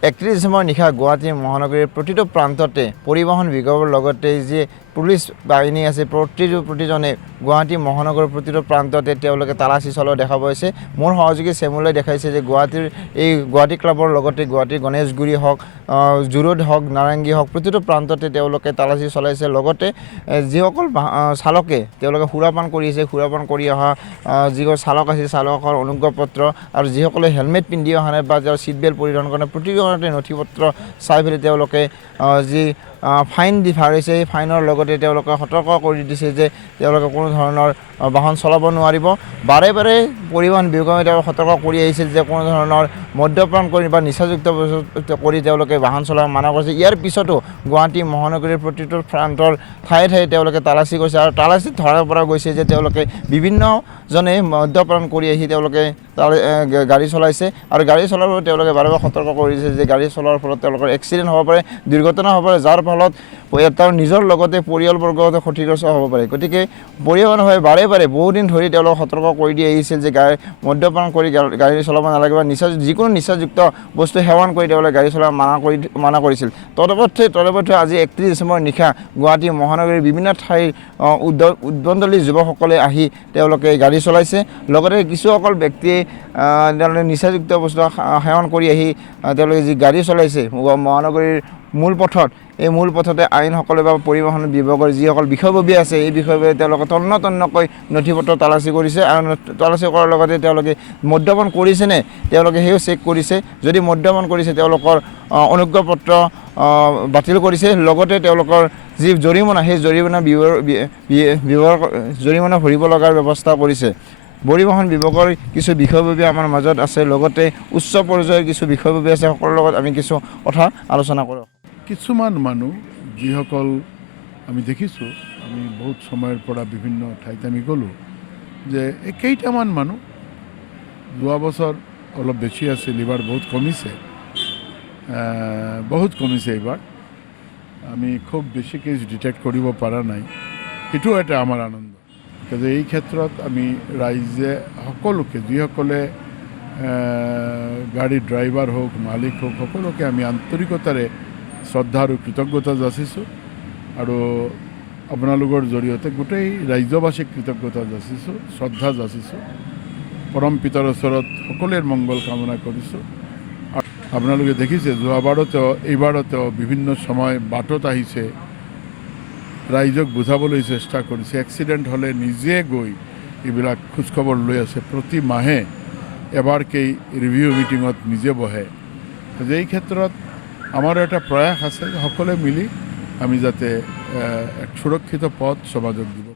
31 ডিসেম্বৰ নিশা গুৱাহাটী মহানগৰীৰ প্ৰতিটো প্ৰান্ততে পৰিবহণ বিভাগৰ লগতে যি পুলিচ বাহিনী আছে প্ৰতিজনে গুৱাহাটী মহানগৰৰ প্ৰতিটো প্ৰান্ততে তেওঁলোকে তালাচী চলোৱা দেখা পাইছে। মোৰ সহযোগী চেমুলৈ দেখাইছে যে গুৱাহাটী ক্লাবৰ লগতে গুৱাহাটীৰ গণেশগুৰি হওক, জুৰোড হওক, নাৰেংগী হওক, প্ৰতিটো প্ৰান্ততে তেওঁলোকে তালাচী চলাইছে। লগতে যিসকল চালকে তেওঁলোকে সুৰাপান কৰিছে, সুৰাপান কৰি অহা যিসকল চালক আছে চালকৰ অনুজ্ঞাপত্ৰ আৰু যিসকলে হেলমেট পিন্ধি অহা নাই বা চিট বেল্ট পৰিধান কৰা নাই প্ৰতিজনতে নথিপত্ৰ চাই পেলাই তেওঁলোকে যি ফাইন দি ভাৰিছে সেই ফাইনৰ লগতে তেওঁলোকে সতৰ্ক কৰি দিছে যে তেওঁলোকে কোনো ধৰণৰ বাহন চলাব নোৱাৰিব। বাৰে বাৰে পৰিবহণ বিভাগে তেওঁ সতৰ্ক কৰি আহিছিল যে কোনো ধৰণৰ মদ্যপান কৰি বা নিচাযুক্ত কৰি তেওঁলোকে বাহন চলাব মানা কৰিছে। ইয়াৰ পিছতো গুৱাহাটী মহানগৰীৰ প্ৰতিটো প্ৰান্তৰ ঠায়ে ঠায়ে তেওঁলোকে তালাচী কৰিছে আৰু তালাচীত ধৰা পৰা গৈছে যে তেওঁলোকে বিভিন্নজনে মদ্যপান কৰি আহি তেওঁলোকে গাড়ী চলাইছে আৰু গাড়ী চলাৰ বাবে তেওঁলোকে বাৰে বাৰে সতৰ্ক কৰি দিছে যে গাড়ী চলোৱাৰ ফলত তেওঁলোকৰ এক্সিডেণ্ট হ'ব পাৰে, দুৰ্ঘটনা হ'ব পাৰে, যাৰ ফলত তেওঁৰ নিজৰ লগতে পৰিয়ালবৰ্গতে ক্ষতিগ্ৰস্ত হ'ব পাৰে। গতিকে পৰিবহণ হয় বাৰে বাৰে বহুদিন ধৰি তেওঁলোকক সতৰ্ক কৰি দি আহিছিল যে মদ্যপান কৰি গাড়ী চলাব নালাগে বা যিকোনো নিচাযুক্ত বস্তু সেৱন কৰি তেওঁলোকে গাড়ী চলাব মানা কৰিছিল। তদপক্ষে আজি 31 ডিচেম্বৰ নিশা গুৱাহাটী মহানগৰীৰ বিভিন্ন ঠাইৰ উদ্ভণ্ডলি যুৱকসকলে আহি তেওঁলোকে গাড়ী চলাইছে। লগতে কিছুসকল ব্যক্তিয়ে তেওঁলোকে নিচাযুক্ত বস্তু সেৱন কৰি আহি তেওঁলোকে যি গাড়ী চলাইছে মহানগৰীৰ মূল পথত, এই মূল পথতে আইনসকলে বা পৰিবহণ বিভাগৰ যিসকল বিষয়ববীয়া আছে এই বিষয়ববীয়াই তেওঁলোকে তন্নকৈ নথিপত্ৰ তালাচী কৰিছে আৰু তালাচী কৰাৰ লগতে তেওঁলোকে মদ্যপান কৰিছেনে তেওঁলোকে সেয়াও চেক কৰিছে। যদি মদ্যপান কৰিছে তেওঁলোকৰ অনুজ্ঞাপত্ৰ বাতিল কৰিছে। লগতে তেওঁলোকৰ যি জৰিমনা সেই জৰিমনা ভৰিব লগাৰ ব্যৱস্থা কৰিছে। পৰিবহণ বিভাগৰ কিছু বিষয়ববীয়া আমাৰ মাজত আছে, লগতে উচ্চ পৰ্যায়ৰ কিছু বিষয়ববীয়া আছে, সকলোৰে লগত আমি কিছু কথা আলোচনা কৰোঁ। কিছুমান মানুহ যিসকল আমি দেখিছোঁ, আমি বহুত সময়ৰ পৰা বিভিন্ন ঠাইত আমি গ'লোঁ যে কেইটামান মানুহ যোৱা বছৰ অলপ বেছি আছিল, এইবাৰ বহুত কমিছে এইবাৰ। আমি খুব বেছি কেছ ডিটেক্ট কৰিব পৰা নাই, সেইটোও এটা আমাৰ আনন্দ। এই ক্ষেত্ৰত আমি ৰাইজে সকলোকে যিসকলে গাড়ীৰ ড্ৰাইভাৰ হওক মালিক হওক সকলোকে আমি আন্তৰিকতাৰে শ্ৰদ্ধা আৰু কৃতজ্ঞতা যাচিছোঁ আৰু আপোনালোকৰ জৰিয়তে গোটেই ৰাজ্যবাসীক কৃতজ্ঞতা যাচিছোঁ, শ্ৰদ্ধা যাচিছোঁ। পৰম পিতাৰ ওচৰত সকলোৰে মংগল কামনা কৰিছোঁ। আপোনালোকে দেখিছে এইবাৰতো বিভিন্ন সময় বাটত আহিছে, ৰাইজক বুজাবলৈ চেষ্টা কৰিছে। এক্সিডেণ্ট হ'লে নিজে গৈ এইবিলাক খোজখবৰ লৈ আছে। প্ৰতি মাহে এবাৰকেই ৰিভিউ মিটিঙত নিজে বহে। এই ক্ষেত্ৰত আমাৰ এটা প্ৰয়াস আছে সকলোৱে মিলি আমি যাতে এক সুৰক্ষিত পথ সমাজক দিব।